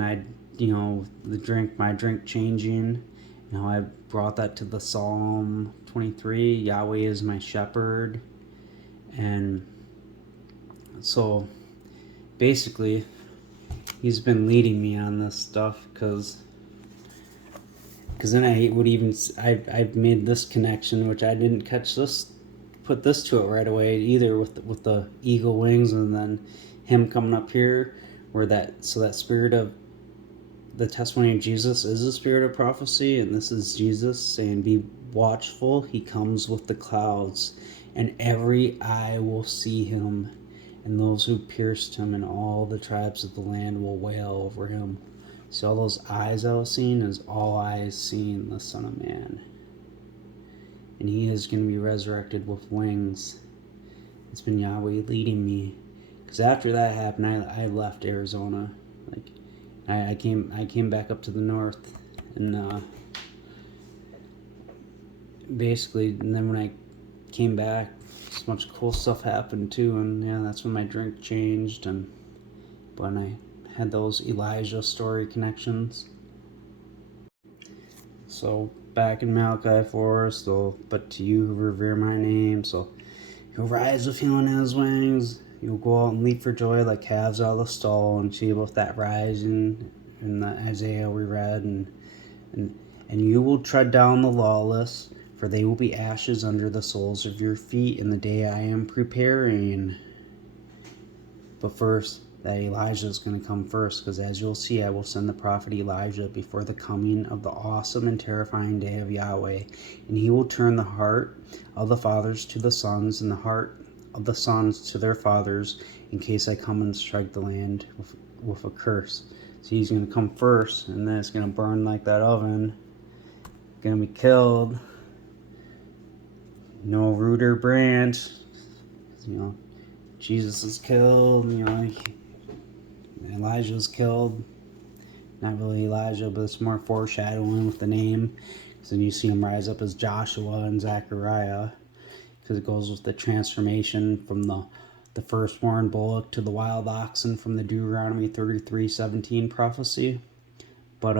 my drink changing, and how I brought that to the Psalm 23, Yahweh is my shepherd. And so basically he's been leading me on this stuff, because then I've made this connection, which I didn't put this to it right away either, with the eagle wings, and then him coming up here, where that spirit of the testimony of Jesus is the spirit of prophecy, and this is Jesus saying, be watchful, he comes with the clouds, and every eye will see him, and those who pierced him, and all the tribes of the land will wail over him. See all those eyes I was seeing is all eyes seeing the Son of Man. And he is going to be resurrected with wings. It's been Yahweh leading me. Because after that happened, I left Arizona. Like, I came back up to the north, and basically, and then when I came back, so much cool stuff happened too, and yeah, that's when my drink changed, and when I had those Elijah story connections. So back in Malachi 4, so but to you who revere my name, so you'll rise with healing in his wings. You'll go out and leap for joy like calves out of the stall, and see with that rising in the Isaiah we read, and you will tread down the lawless, for they will be ashes under the soles of your feet in the day I am preparing. But first, that Elijah is going to come first, because as you'll see, I will send the prophet Elijah before the coming of the awesome and terrifying day of Yahweh, and he will turn the heart of the fathers to the sons, and the heart of the sons to their fathers, in case I come and strike the land with a curse. So he's going to come first, and then it's going to burn like that oven, going to be killed, no root or branch, Jesus is killed, Elijah was killed. Not really Elijah, but it's more foreshadowing with the name. Because then you see him rise up as Joshua and Zechariah. Because it goes with the transformation from the firstborn bullock to the wild oxen from the Deuteronomy 33:17 prophecy. But,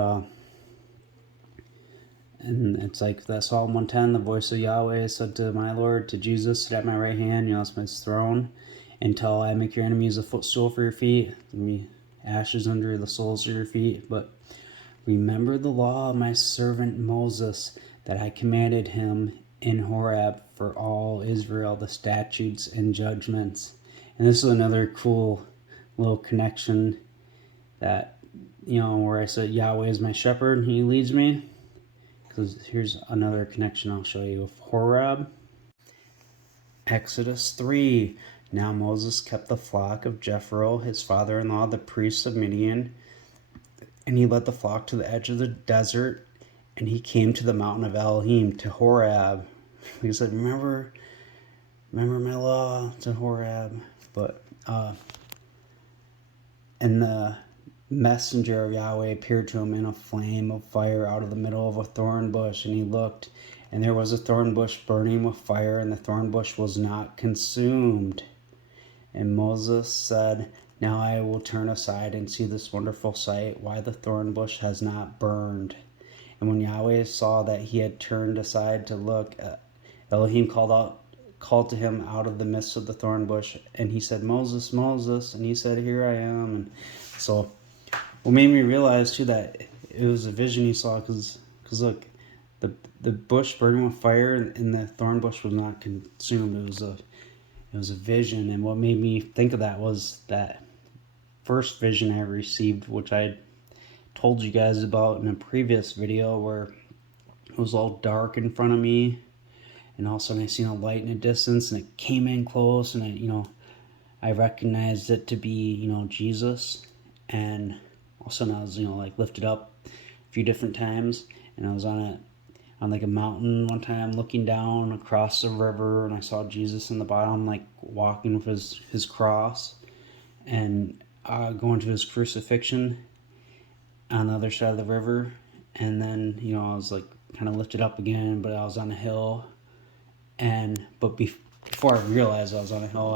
and it's like that Psalm 110, the voice of Yahweh said to my Lord, to Jesus, sit at my right hand, it's my throne, until I make your enemies a footstool for your feet. Me ashes under the soles of your feet. But remember the law of my servant Moses, that I commanded him in Horeb for all Israel, the statutes and judgments. And this is another cool little connection that, where I said Yahweh is my shepherd and he leads me. Because here's another connection I'll show you of Horeb. Exodus 3. Now Moses kept the flock of Jethro, his father-in-law, the priest of Midian, and he led the flock to the edge of the desert, and he came to the mountain of Elohim, to Horeb. He said, remember my law, to Horeb. But, and the messenger of Yahweh appeared to him in a flame of fire out of the middle of a thorn bush, and he looked, and there was a thorn bush burning with fire, and the thorn bush was not consumed. And Moses said, now I will turn aside and see this wonderful sight, why the thorn bush has not burned. And when Yahweh saw that he had turned aside to look, Elohim called to him out of the midst of the thorn bush, and he said, Moses, Moses, and he said, here I am. And so what made me realize too that it was a vision he saw, because look, the bush burning with fire and the thorn bush was not consumed. It was a vision, and what made me think of that was that first vision I received, which I told you guys about in a previous video, where it was all dark in front of me, and all of a sudden I seen a light in the distance, and it came in close, and I recognized it to be Jesus, and all of a sudden I was lifted up a few different times, and I was on like a mountain one time looking down across the river, and I saw Jesus in the bottom walking with his cross and going to his crucifixion on the other side of the river. And then I was kind of lifted up again, but I was on a hill, but before I realized I was on a hill,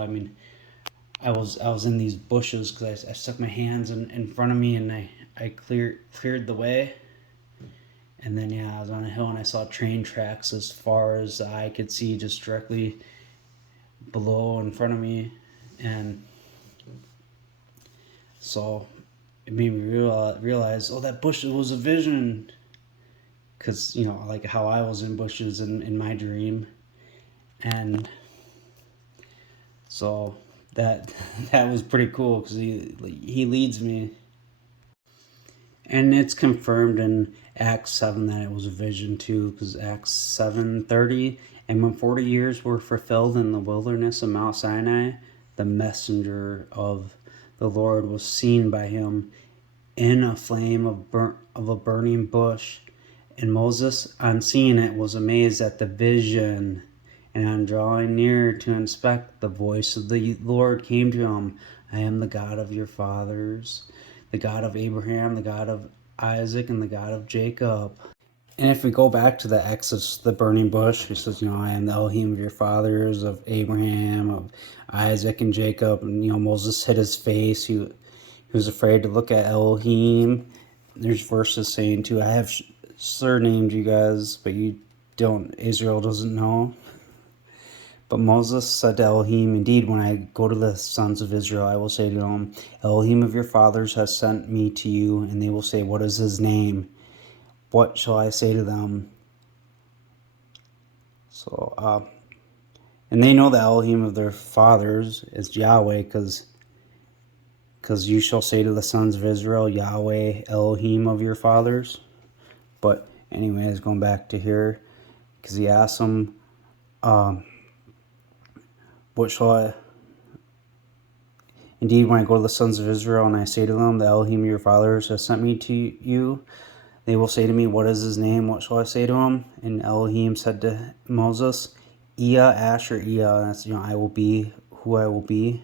I was in these bushes, because I stuck my hands in front of me, and I cleared the way. And then, I was on a hill, and I saw train tracks as far as the eye could see, just directly below in front of me. And so it made me realize, that bush was a vision. Because, like how I was in bushes in my dream. And so that was pretty cool, because he leads me. And it's confirmed in Acts 7 that it was a vision too, because Acts 7:30, and when 40 years were fulfilled in the wilderness of Mount Sinai, the messenger of the Lord was seen by him in a flame of a burning bush. And Moses, on seeing it, was amazed at the vision. And on drawing near to inspect, the voice of the Lord came to him. I am the God of your fathers, the God of Abraham, the God of Isaac, and the God of Jacob. And if we go back to the Exodus, the burning bush, he says, I am the Elohim of your fathers, of Abraham, of Isaac, and Jacob. And, Moses hid his face. He was afraid to look at Elohim. There's verses saying, too, I have surnamed you guys, but you don't, Israel doesn't know. But Moses said to Elohim, indeed, when I go to the sons of Israel, I will say to them, Elohim of your fathers has sent me to you, and they will say, what is his name? What shall I say to them? So, and they know the Elohim of their fathers is Yahweh, because you shall say to the sons of Israel, Yahweh, Elohim of your fathers. But anyways, going back to here, because he asked them, what shall I... Indeed, when I go to the sons of Israel and I say to them, the Elohim of your fathers has sent me to you, they will say to me, what is his name? What shall I say to him? And Elohim said to Moses, Ea, Asher, Ea. That's, I will be who I will be.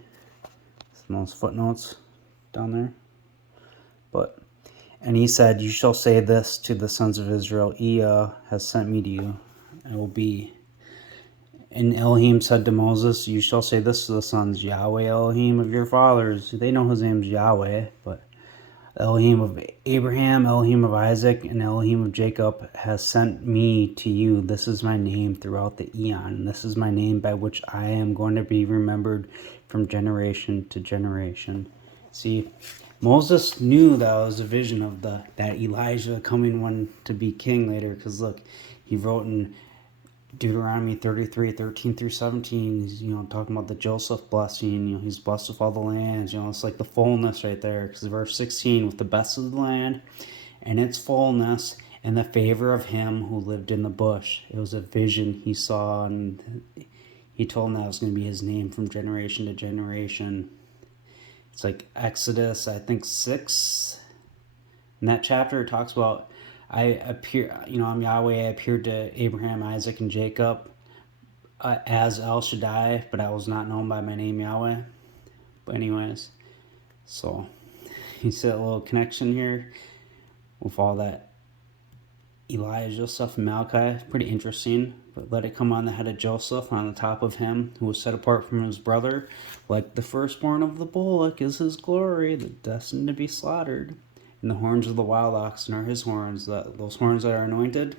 Most footnotes down there. And he said, you shall say this to the sons of Israel, Ea has sent me to you. I will be. And Elohim said to Moses, you shall say this to the sons, Yahweh Elohim of your fathers. They know his name is Yahweh, but Elohim of Abraham, Elohim of Isaac, and Elohim of Jacob has sent me to you. This is my name throughout the eon, and this is my name by which I am going to be remembered from generation to generation. See, Moses knew that was a vision of that Elijah coming one to be king later, because look, he wrote in Deuteronomy 33, 13 through 17, he's, talking about the Joseph blessing, he's blessed with all the lands, it's like the fullness right there, because verse 16, with the best of the land and its fullness and the favor of him who lived in the bush. It was a vision he saw, and he told him that was going to be his name from generation to generation. It's like Exodus, I think 6. In that chapter, it talks about, I appear, I'm Yahweh, I appeared to Abraham, Isaac, and Jacob as El Shaddai, but I was not known by my name Yahweh. But anyways, so you see that little connection here with all that Elijah stuff in Malachi. Pretty interesting. But let it come on the head of Joseph, on the top of him, who was set apart from his brother. Like the firstborn of the bullock is his glory, the destined to be slaughtered. And the horns of the wild oxen are his horns, those horns that are anointed.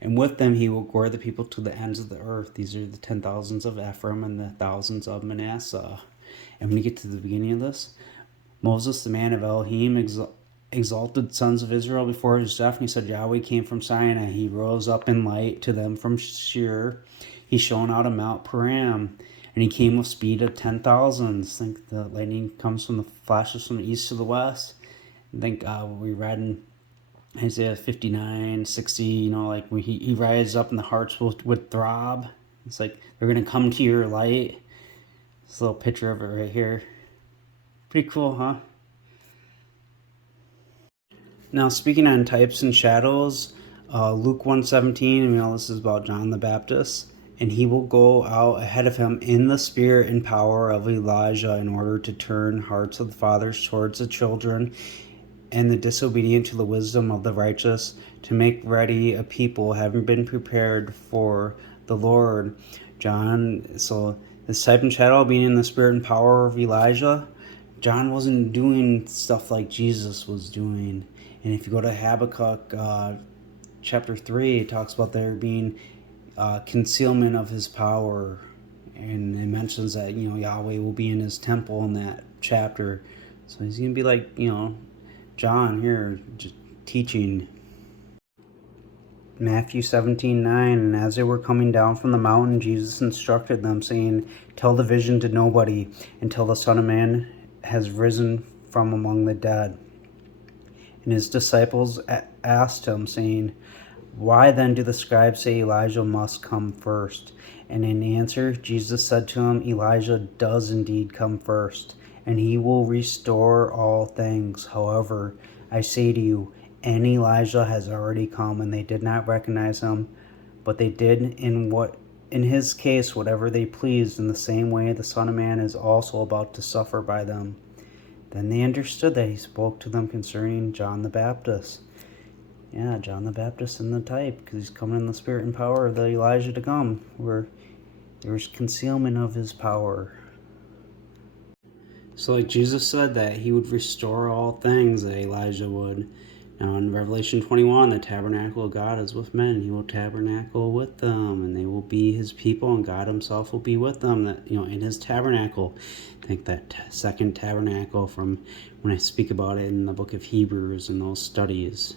And with them he will gore the people to the ends of the earth. These are the 10,000s of Ephraim and the thousands of Manasseh. And when you get to the beginning of this, Moses, the man of Elohim, exalted sons of Israel before his death, and he said, Yahweh came from Sinai. He rose up in light to them from Shur. He shone out of Mount Param, and he came with speed of 10,000s. Think the lightning comes from the flashes from the east to the west. I think we read in Isaiah 59, 60, like when he rises up and the hearts would throb. It's like they're going to come to your light. This little picture of it right here. Pretty cool, huh? Now, speaking on types and shadows, Luke 1:17, this is about John the Baptist. And he will go out ahead of him in the spirit and power of Elijah in order to turn hearts of the fathers towards the children and the disobedient to the wisdom of the righteous, to make ready a people having been prepared for the Lord. John, so this type and shadow being in the spirit and power of Elijah, John wasn't doing stuff like Jesus was doing. And if you go to Habakkuk chapter 3, it talks about there being concealment of his power. And it mentions that, Yahweh will be in his temple in that chapter. So he's going to be like, John here, just teaching. Matthew 17:9, and as they were coming down from the mountain, Jesus instructed them, saying, tell the vision to nobody until the Son of Man has risen from among the dead. And his disciples asked him, saying, why then do the scribes say Elijah must come first? And in answer, Jesus said to him, Elijah does indeed come first and he will restore all things. However, I say to you, and Elijah has already come, and they did not recognize him, but they did in his case whatever they pleased. In the same way the Son of Man is also about to suffer by them. Then they understood that he spoke to them concerning John the Baptist. Yeah, John the Baptist in the type, because he's coming in the spirit and power of the Elijah to come, where there's concealment of his power. So like Jesus said that he would restore all things, that Elijah would. Now in Revelation 21, the tabernacle of God is with men. He will tabernacle with them, and they will be his people, and God himself will be with them, that, in his tabernacle. I think that second tabernacle from when I speak about it in the book of Hebrews and those studies,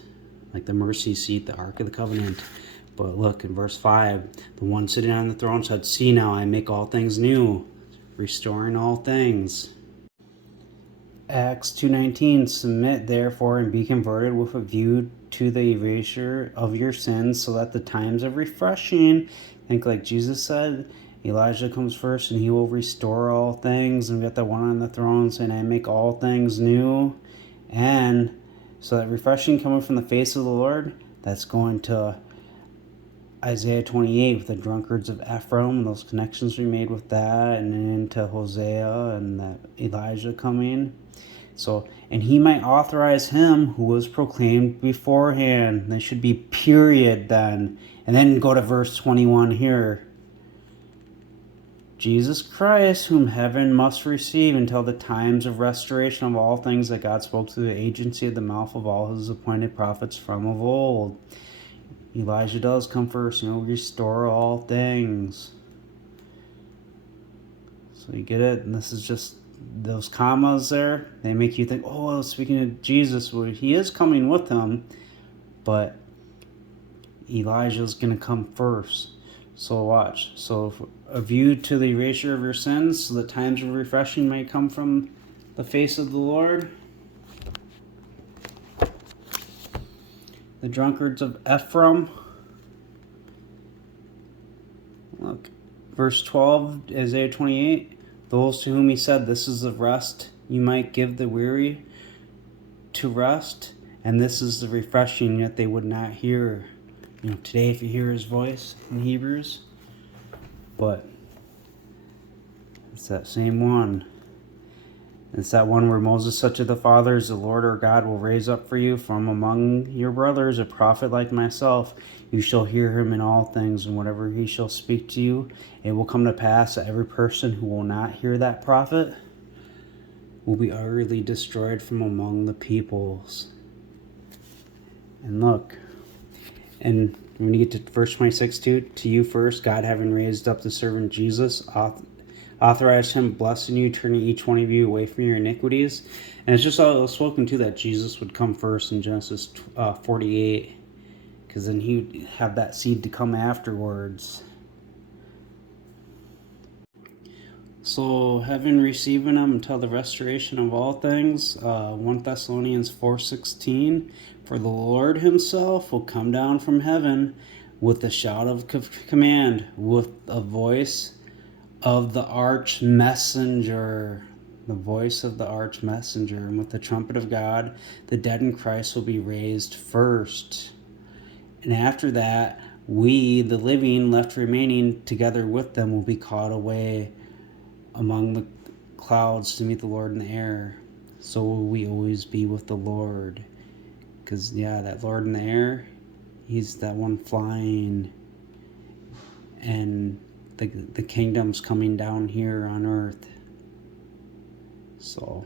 like the mercy seat, the Ark of the Covenant. But look, in verse 5, the one sitting on the throne said, "See now, I make all things new," restoring all things. Acts 2:19, submit therefore and be converted with a view to the erasure of your sins, so that the times of refreshing, think like Jesus said, Elijah comes first and he will restore all things, and we got the one on the throne saying, I make all things new. And so that refreshing coming from the face of the Lord, that's going to Isaiah 28 with the drunkards of Ephraim, and those connections we made with that, and then into Hosea and that Elijah coming. So, and he might authorize him who was proclaimed beforehand. There should be period then. And then go to verse 21 here. Jesus Christ, whom heaven must receive until the times of restoration of all things that God spoke through the agency of the mouth of all his appointed prophets from of old. Elijah does come first, restore all things. So you get it? And this is just those commas there, they make you think, oh, speaking of Jesus, well, he is coming with them, but Elijah's going to come first. So watch. So a view to the erasure of your sins, so the times of refreshing might come from the face of the Lord. The drunkards of Ephraim. Look, verse 12, Isaiah 28. Those to whom he said, this is the rest you might give the weary to rest, and this is the refreshing, yet they would not hear. Today if you hear his voice in Hebrews, but it's that same one. It's that one where Moses said to the fathers, the Lord our God will raise up for you from among your brothers a prophet like myself. You shall hear him in all things, and whatever he shall speak to you, it will come to pass that every person who will not hear that prophet will be utterly destroyed from among the peoples. And look, and when you get to verse 26 too, to you first, God having raised up the servant Jesus, authorized him, blessing you, turning each one of you away from your iniquities. And it's just all spoken to that Jesus would come first in Genesis 48, because then he would have that seed to come afterwards. So having receiving him until the restoration of all things, 1 Thessalonians 4:16, for the Lord himself will come down from heaven with a shout of command, with a voice of the arch messenger, and with the trumpet of God, the dead in Christ will be raised first. And after that, we, the living, left remaining together with them, will be caught away among the clouds to meet the Lord in the air. So will we always be with the Lord. Because, that Lord in the air, he's that one flying, and the kingdom's coming down here on earth. So